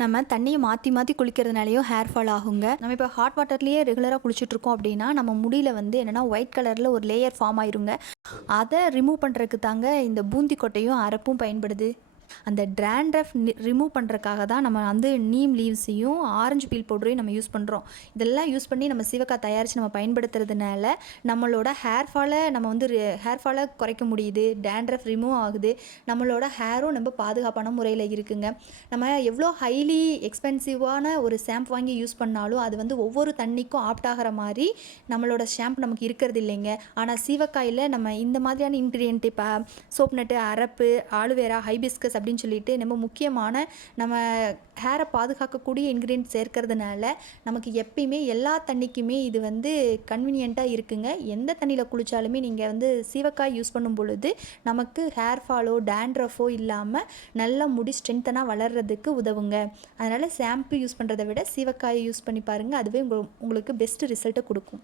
நம்ம தண்ணியை மாற்றி மாற்றி குளிக்கிறதுனாலையும் ஹேர் ஃபால் ஆகுங்க. நம்ம இப்போ ஹாட் வாட்டர்லேயே ரெகுலராக குளிச்சுட்ருக்கோம் அப்படின்னா நம்ம முடியில் வந்து என்னென்னா ஒயிட் கலரில் ஒரு லேயர் ஃபார்ம் ஆயிருங்க. அதை ரிமூவ் பண்ணுறதுக்கு தாங்க இந்த பூந்தி கொட்டையும் அரப்பும் பயன்படுது. அந்த ட்ராண்ட்ரஃப் ரிமூவ் பண்ணுறதுக்காக தான் நம்ம வந்து நீம் லீவ்ஸையும் ஆரஞ்சு பீல் பவுடரையும் நம்ம யூஸ் பண்ணுறோம். இதெல்லாம் யூஸ் பண்ணி நம்ம சீவக்காய் தயாரித்து நம்ம பயன்படுத்துறதுனால நம்மளோட ஹேர் ஃபாலை குறைக்க முடியுது. டேண்ட்ரஃப் ரிமூவ் ஆகுது. நம்மளோட ஹேரும் ரொம்ப பாதுகாப்பான முறையில் இருக்குங்க. நம்ம எவ்வளோ ஹைலி எக்ஸ்பென்சிவான ஒரு ஷாம்பு வாங்கி யூஸ் பண்ணாலும் அது வந்து ஒவ்வொரு தண்ணிக்கும் ஆப்ட் ஆகிற மாதிரி நம்மளோட ஷாம்பு நமக்கு இருக்கிறது இல்லைங்க. ஆனால் சீவக்காயில் நம்ம இந்த மாதிரியான இன்க்ரீடியன்ட் இப்போ சோப் நட்டு, அரப்பு, ஆலுவேரா, ஹைபிஸ்கஸ் அப்படின்னு சொல்லிட்டு நம்ம முக்கியமான நம்ம ஹேரை பாதுகாக்கக்கூடிய இன்க்ரீடியன்ட் சேர்க்கறதுனால நமக்கு எப்பயுமே எல்லா தண்ணிக்குமே இது வந்து கன்வீனியண்ட்டாக இருக்குங்க. எந்த தண்ணியில் குளித்தாலுமே நீங்கள் வந்து சீவக்காய் யூஸ் பண்ணும் பொழுது நமக்கு ஹேர் ஃபாலோ டேண்ட்ரஃபோ இல்லாமல் நல்லா முடி ஸ்ட்ரென்த்தனாக வளர்கிறதுக்கு உதவுங்க. அதனால் ஷாம்பு யூஸ் பண்ணுறதை விட சீவக்காயை யூஸ் பண்ணி பாருங்கள். அதுவே உங்களுக்கு பெஸ்ட் ரிசல்ட்டை கொடுக்கும்.